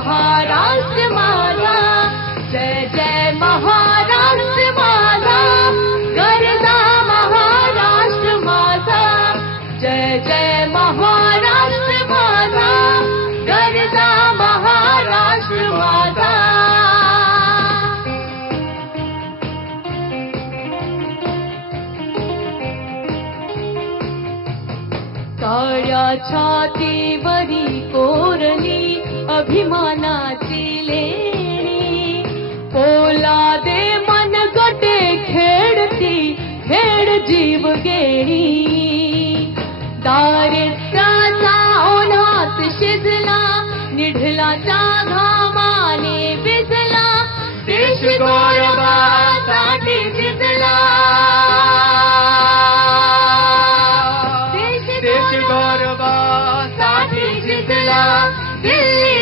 महाराष्ट्र माझा, जय जय महाराष्ट्र माझा, गरजा महाराष्ट्र माझा, जय जय महाराष्ट्र माझा, गरजा महाराष्ट्र माझा. काळ्या छातीवरी कोरली अभिमानाची लेणी, पोलादे मनगटे खेळती खेळ जीव गेली. दारिद्र्याचा ओढात शिजला, निढलाच्या घामाने भिजला, देश गौरवासाठी झिजला. देश गौरवासाठी झिजला, दिल्ली